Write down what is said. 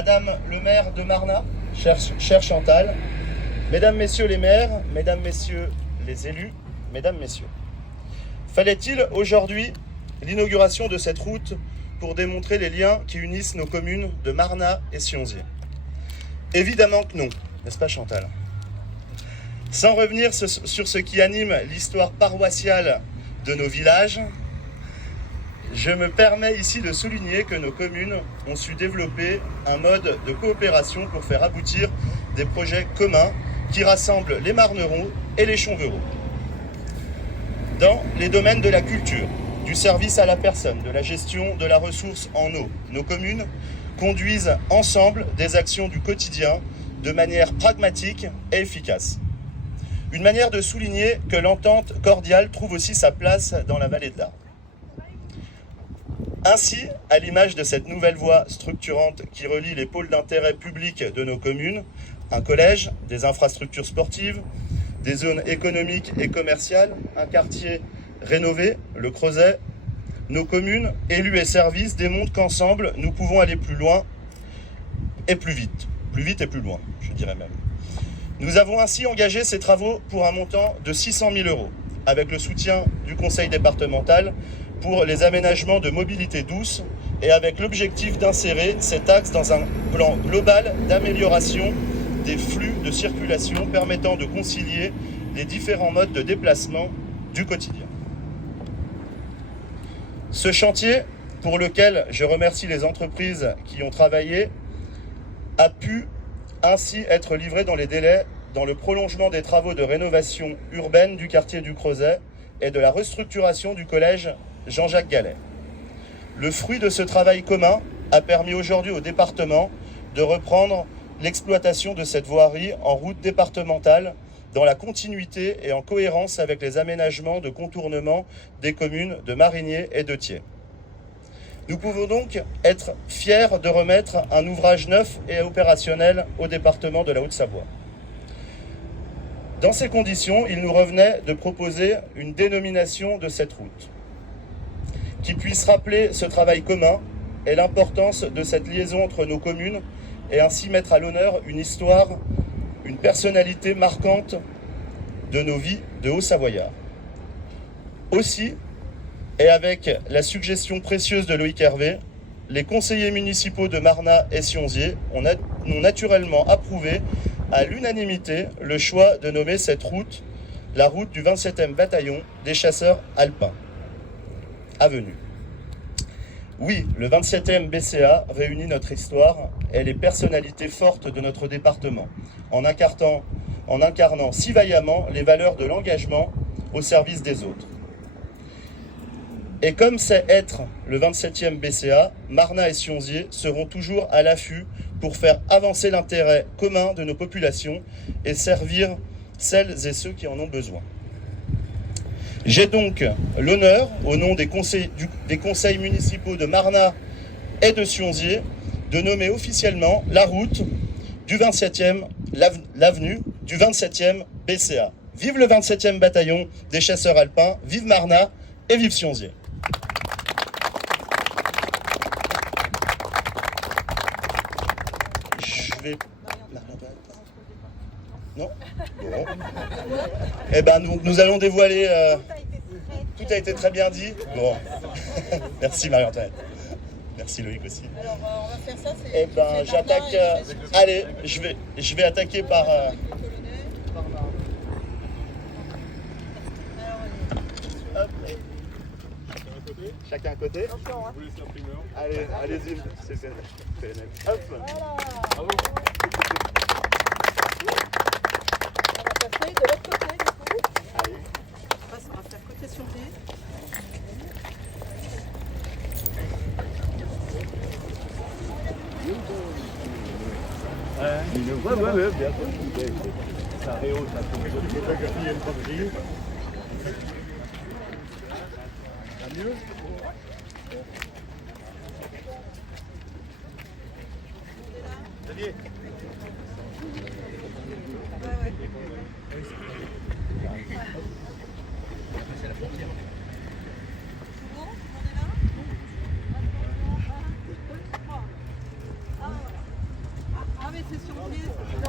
Madame le maire de Marnat, cher Chantal, mesdames, messieurs les maires, mesdames, messieurs les élus, mesdames, messieurs. Fallait-il aujourd'hui l'inauguration de cette route pour démontrer les liens qui unissent nos communes de Marnat et Sionzier? Évidemment que non, n'est-ce pas Chantal? Sans revenir sur ce qui anime l'histoire paroissiale de nos villages, je me permets ici de souligner que nos communes ont su développer un mode de coopération pour faire aboutir des projets communs qui rassemblent les Marnerons et les Chomverots. Dans les domaines de la culture, du service à la personne, de la gestion de la ressource en eau, nos communes conduisent ensemble des actions du quotidien de manière pragmatique et efficace. Une manière de souligner que l'entente cordiale trouve aussi sa place dans la vallée de l'Arve. Ainsi, à l'image de cette nouvelle voie structurante qui relie les pôles d'intérêt public de nos communes, un collège, des infrastructures sportives, des zones économiques et commerciales, un quartier rénové, le Creuset, nos communes, élus et services démontrent qu'ensemble, nous pouvons aller plus loin et plus vite. Plus vite et plus loin, je dirais même. Nous avons ainsi engagé ces travaux pour un montant de 600 000 €, avec le soutien du conseil départemental pour les aménagements de mobilité douce et avec l'objectif d'insérer cet axe dans un plan global d'amélioration des flux de circulation permettant de concilier les différents modes de déplacement du quotidien. Ce chantier, pour lequel je remercie les entreprises qui ont travaillé, a pu ainsi être livré dans les délais dans le prolongement des travaux de rénovation urbaine du quartier du Creuset et de la restructuration du collège Jean-Jacques Gallet. Le fruit de ce travail commun a permis aujourd'hui au département de reprendre l'exploitation de cette voirie en route départementale dans la continuité et en cohérence avec les aménagements de contournement des communes de Marigné et de Thiais. Nous pouvons donc être fiers de remettre un ouvrage neuf et opérationnel au département de la Haute-Savoie. Dans ces conditions, il nous revenait de proposer une dénomination de cette route qui puisse rappeler ce travail commun et l'importance de cette liaison entre nos communes et ainsi mettre à l'honneur une histoire, une personnalité marquante de nos vies de Haut-Savoyards. Aussi, et avec la suggestion précieuse de Loïc Hervé, les conseillers municipaux de Marnat et Sionzier ont naturellement approuvé à l'unanimité le choix de nommer cette route la route du 27e bataillon des chasseurs alpins. Avenue. Oui, le 27e BCA réunit notre histoire et les personnalités fortes de notre département, en incarnant si vaillamment les valeurs de l'engagement au service des autres. Et comme c'est être le 27e BCA, Marnat et Sionzier seront toujours à l'affût pour faire avancer l'intérêt commun de nos populations et servir celles et ceux qui en ont besoin. J'ai donc l'honneur, au nom des conseils municipaux de Marnat et de Sionzier, de nommer officiellement la route du 27e, l'avenue du 27e BCA. Vive le 27e bataillon des chasseurs alpins, vive Marnat et vive Sionzier. Je vais... Non? Bon. Eh ben, nous allons dévoiler... Tout a été très bien dit. Bon. Merci Marie-Antoinette. Merci Loïc aussi. Alors on va faire ça. Eh ben, j'attaque... allez, je vais attaquer par... Hop. Chacun à côté. Vous laissez l'imprimeur. Allez, allez-y. C'est les mêmes. Hop. Voilà. Bravo. On va passer de l'autre côté du coup. Allez. On va faire côté sur pied. Ouais, bien sûr. Ça réhausse un peu. Mieux. Xavier. laisser sur pied.